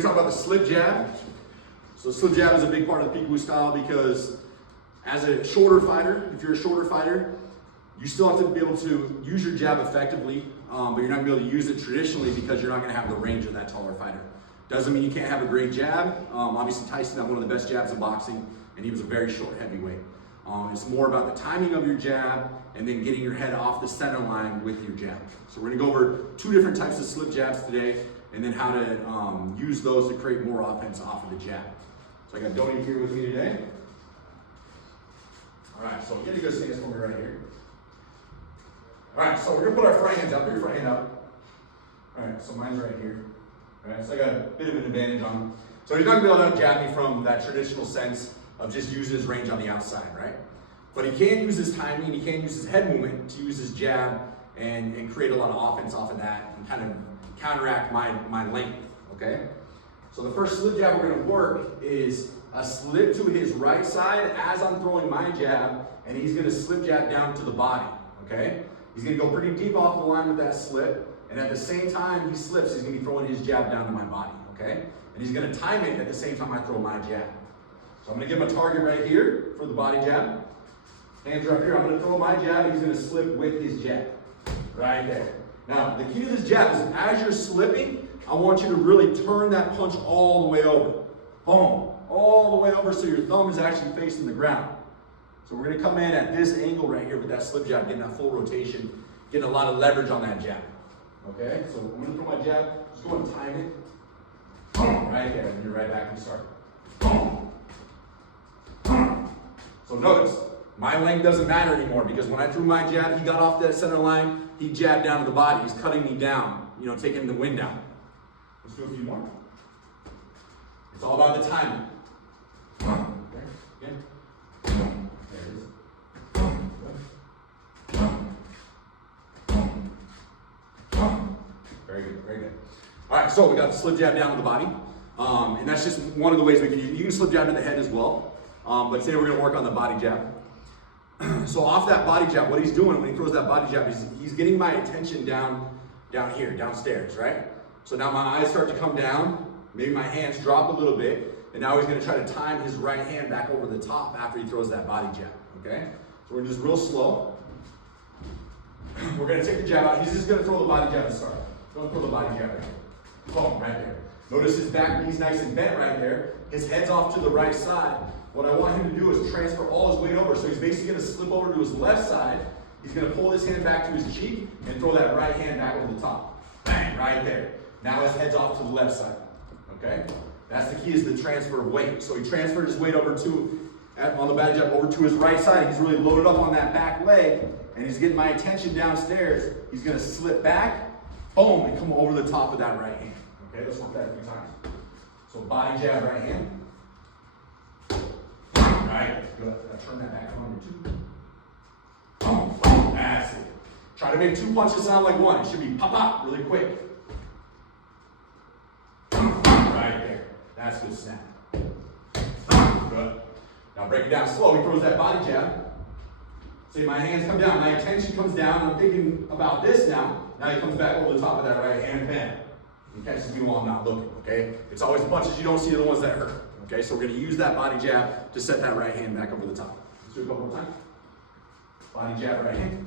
We're talking about the slip jab. So slip jab is a big part of the Peekaboo style because as a shorter fighter, if you're a shorter fighter, you still have to be able to use your jab effectively, but you're not going to be able to use it traditionally because you're not going to have the range of that taller fighter. Doesn't mean you can't have a great jab. Obviously Tyson had one of the best jabs in boxing, and he was a very short heavyweight. It's more about the timing of your jab and then getting your head off the center line with your jab. So we're going to go over 2 different types of slip jabs today, and then how to use those to create more offense off of the jab. So I got Donnie here with me today. All right, so get a good stance for me right here. All right, so we're gonna put our front hands up. Put your front hand up. All right, so mine's right here. All right, so I got a bit of an advantage on him. So he's not gonna be able to jab me from that traditional sense of just using his range on the outside, right? But he can use his timing, he can use his head movement to use his jab and create a lot of offense off of that and kind of counteract my length, okay? So the first slip jab we're gonna work is a slip to his right side as I'm throwing my jab, and he's gonna slip jab down to the body, okay? He's gonna go pretty deep off the line with that slip, and at the same time he slips, he's gonna be throwing his jab down to my body, okay? And he's gonna time it at the same time I throw my jab. So I'm gonna give him a target right here for the body jab. Hands are up here, I'm gonna throw my jab, and he's gonna slip with his jab, right there. Now, the key to this jab is as you're slipping, I want you to really turn that punch all the way over. Boom, all the way over so your thumb is actually facing the ground. So we're gonna come in at this angle right here with that slip jab, getting that full rotation, getting a lot of leverage on that jab. Okay, so I'm gonna throw my jab, just go and time it. Boom, right there, and you're right back and start. Boom. So notice, my length doesn't matter anymore because when I threw my jab, he got off that center line, he jabbed down to the body, he's cutting me down, you know, taking the wind out. Let's do a few more. It's all about the timing. Okay, again. There it is. Very good, very good. All right, so we got the slip jab down to the body. And that's just one of the ways we can use it. You can slip jab to the head as well. But today we're gonna work on the body jab. So off that body jab, what he's doing when he throws that body jab, he's getting my attention down here, downstairs, right? So now my eyes start to come down, maybe my hands drop a little bit, and now he's gonna try to time his right hand back over the top after he throws that body jab, okay? So we're just real slow. We're gonna take the jab out. He's just gonna throw the body jab to start. Don't throw the body jab right here. Boom, right there. Notice his back knee's nice and bent right there. His head's off to the right side. What I want him to do is transfer all his weight over. So he's basically gonna slip over to his left side. He's gonna pull his hand back to his cheek and throw that right hand back over the top. Bang, right there. Now his head's off to the left side, okay? That's the key, is the transfer of weight. So he transferred his weight over on the body jab over to his right side. He's really loaded up on that back leg, and he's getting my attention downstairs. He's gonna slip back, boom, and come over the top of that right hand. Okay, let's work that a few times. So body jab, right hand. Right, good. Now turn that back on your 2. Boom, boom, that's it. Try to make 2 punches sound like 1. It should be pop, pop, really quick. Right there. That's good snap. Good. Now break it down slow. He throws that body jab. See, my hands come down. My attention comes down. I'm thinking about this now. Now he comes back over the top of that right hand, bam. He catches me while I'm not looking, okay? It's always punches you don't see are the ones that hurt, okay? So we're going to use that body jab to set that right hand back over the top. Let's do it a couple more times. Body jab, right hand.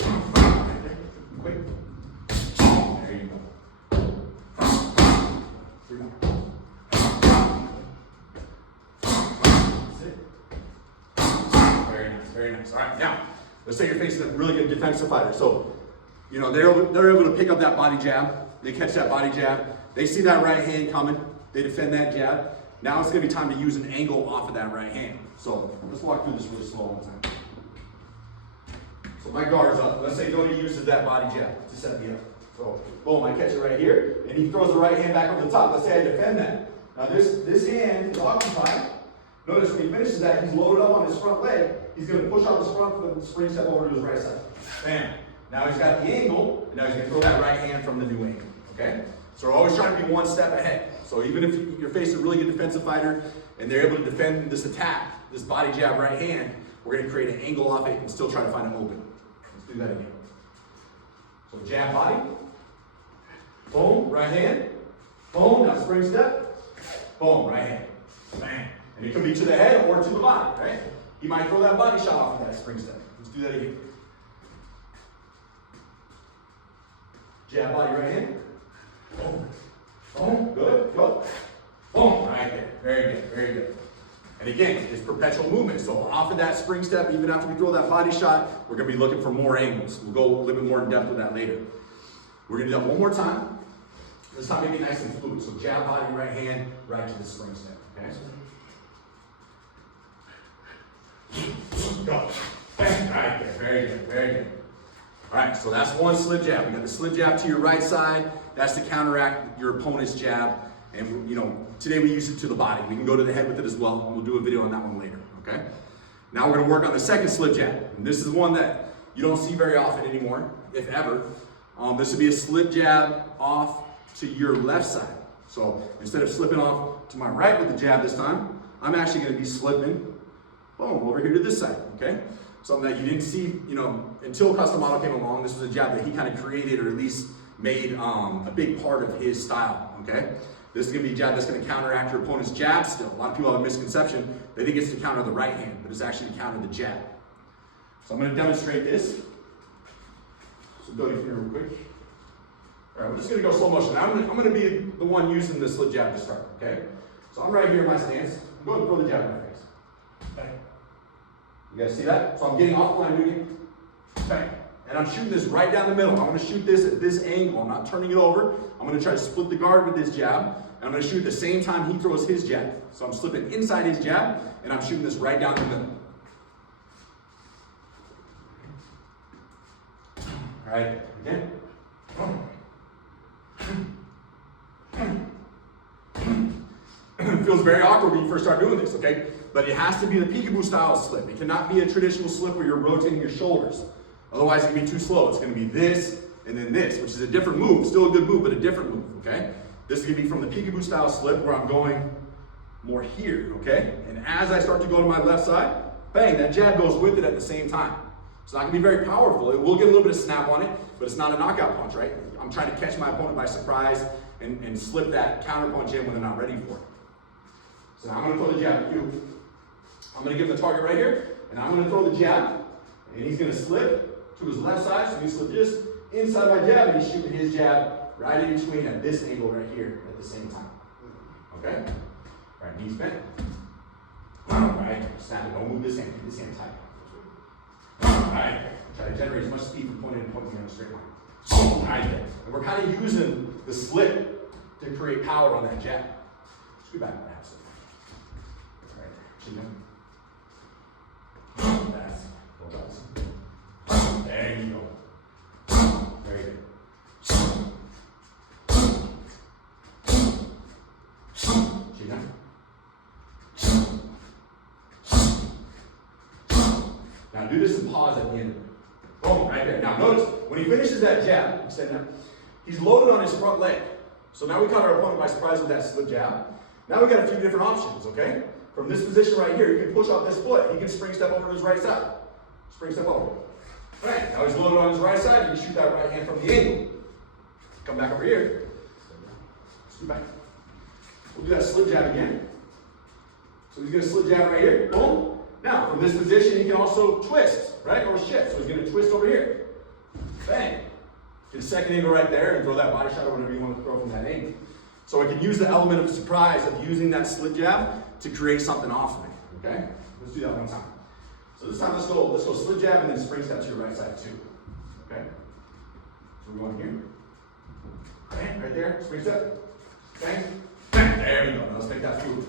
Right there. Quick. There you go. 3 more. That's it. Very nice, very nice. All right, now, let's say you're facing a really good defensive fighter. So, you know, they're able to pick up that body jab. They catch that body jab. They see that right hand coming. They defend that jab. Now it's going to be time to use an angle off of that right hand. So let's walk through this really slow one time. So my guard's up. Let's say Donnie uses that body jab to set me up. So boom, I catch it right here, and he throws the right hand back over the top. Let's say I defend that. Now this hand is occupied. Notice when he finishes that, he's loaded up on his front leg. He's going to push out his front foot and spring step over to his right side. Bam. Now he's got the angle, and now he's going to throw that right hand from the new angle. Okay? So we're always trying to be 1 step ahead. So even if you're facing a really good defensive fighter and they're able to defend this attack, this body jab right hand, we're going to create an angle off it and still try to find an open. Let's do that again. So jab body, boom, right hand, Boom, now spring step. Boom, right hand. Bang. And it could be to the head or to the body, right? He might throw that body shot off of that spring step. Let's do that again. Jab body right hand. Boom. Boom. Good. Go. Boom. Right there. Very good. Very good. And again, it's perpetual movement. So off of that spring step, even after we throw that body shot, we're going to be looking for more angles. We'll go a little bit more in depth with that later. We're going to do that one more time. This time make it nice and fluid. So jab body, right hand, right to the spring step. Okay? Go. Bang. Right there. Very good. Very good. All right, so that's one slip jab. We got the slip jab to your right side. That's to counteract your opponent's jab. And you know, today we use it to the body. We can go to the head with it as well. And we'll do a video on that one later. Okay? Now we're going to work on the second slip jab. And this is one that you don't see very often anymore, if ever. This would be a slip jab off to your left side. So instead of slipping off to my right with the jab this time, I'm actually going to be slipping, boom, over here to this side. Okay? Something that you didn't see, you know, until Custom Model came along. This was a jab that he kind of created, or at least made a big part of his style. Okay? This is going to be a jab that's going to counteract your opponent's jab still. A lot of people have a misconception. They think it's to counter the right hand, but it's actually to counter the jab. So I'm going to demonstrate this. So go here real quick. All right, we're just going to go slow motion. Now I'm going to be the one using the slip jab to start. Okay? So I'm right here in my stance. I'm going to throw the jab in my face. Bang. You guys see that? So I'm getting off the line moving. Bang. And I'm shooting this right down the middle. I'm going to shoot this at this angle. I'm not turning it over. I'm going to try to split the guard with this jab. And I'm going to shoot at the same time he throws his jab. So I'm slipping inside his jab, and I'm shooting this right down the middle. All right, again. It feels very awkward when you first start doing this, okay? But it has to be the peekaboo style slip. It cannot be a traditional slip where you're rotating your shoulders. Otherwise, it can be too slow. It's going to be this and then this, which is a different move. Still a good move, but a different move, okay? This is going to be from the peekaboo style slip where I'm going more here, okay? And as I start to go to my left side, bang, that jab goes with it at the same time. It's not going to be very powerful. It will get a little bit of snap on it, but it's not a knockout punch, right? I'm trying to catch my opponent by surprise and slip that counter punch in when they're not ready for it. So now I'm going to throw the jab at you. I'm going to give him the target right here, and I'm going to throw the jab, and he's going to slip to his left side, so he slip just inside my jab, and he's shooting his jab right in between at this angle right here at the same time. Okay? All right, knees bent. All right, snap it. Don't move this hand. Keep this hand tight. All right, try to generate as much speed from point A to point B on a straight line. All right, and we're kind of using the slip to create power on that jab. Scoot back and half. All right, chin down. That's well, there you go. Very good. Chin down. Now do this and pause at the end of it. Boom, right there. Now notice, when he finishes that jab, he's loaded on his front leg. So now we caught our opponent by surprise with that slip jab. Now we got a few different options, okay? From this position right here, you can push off this foot. He can spring step over to his right side. Spring step over. All right, now he's loaded on his right side. You can shoot that right hand from the angle. Come back over here. Scoot back. We'll do that slip jab again. So he's going to slip jab right here. Boom. Now, from this position, he can also twist, right? Or shift. So he's going to twist over here. Bang. Get a second angle right there and throw that body shot or whatever you want to throw from that angle. So I can use the element of surprise of using that slip jab to create something off of it. Okay? Let's do that one time. So this time, let's go slip jab and then spring step to your right side too. Okay? So we're going here. Bang, right there. Spring step. Bang. Bang. There we go. Now let's make that fluid.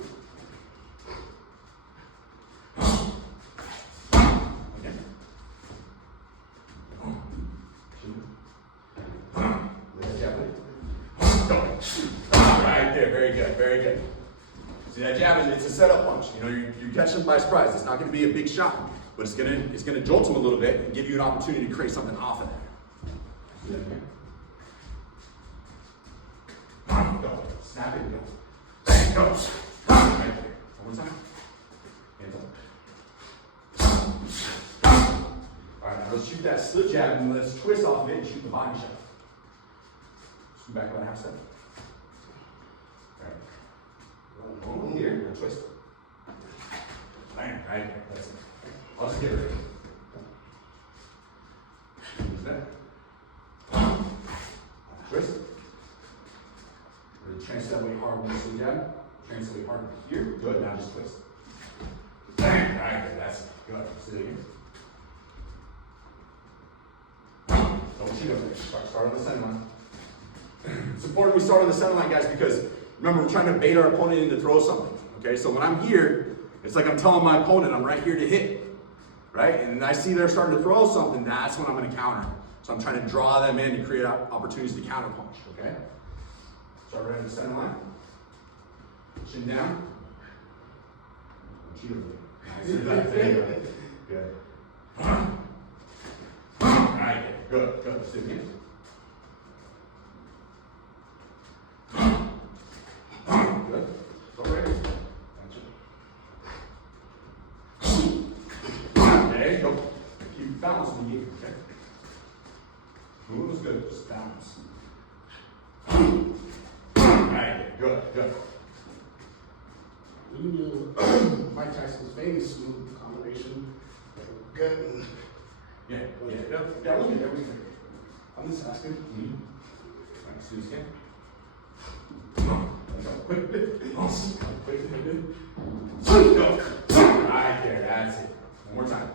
Right there, very good, very good. See, that jab, it's a setup punch. You know, you're catching them by surprise. It's not going to be a big shot, but it's going to jolt them a little bit and give you an opportunity to create something off of that. Go. Snap it, go. Bang, go. Right there. One more time. Hands up. All right, now let's shoot that slip jab and let's twist off of it and shoot the body shot. Scoot back about a half step. Really transfer that weight hard when you sit down. Transfer the weight hard here. Good. Now just twist. Bang. All right, good. That's it. Good. Sit again. Don't cheat over there. Start on the center line. It's important we start on the center line, guys, because remember, we're trying to bait our opponent in to throw something. Okay, so when I'm here, it's like I'm telling my opponent I'm right here to hit. Right? And I see they're starting to throw something, that's when I'm going to counter. So I'm trying to draw them in to create opportunities to counter punch. Okay? Start right in the center line. Chin down. Cheat over there. Nice. There you go. Good. Alright, good, good. Sit again. Good. Go right. Gotcha. Okay, go. Keep balancing the okay? Move is good, just balance. Alright, good, good. We knew Mike Tyson's famous smooth combination, gut and Yeah, yeah, yeah, look at everything. I'm just asking. Alright, let's do this again. Quick, quick, quick. Go. Right there, that's it. One more time.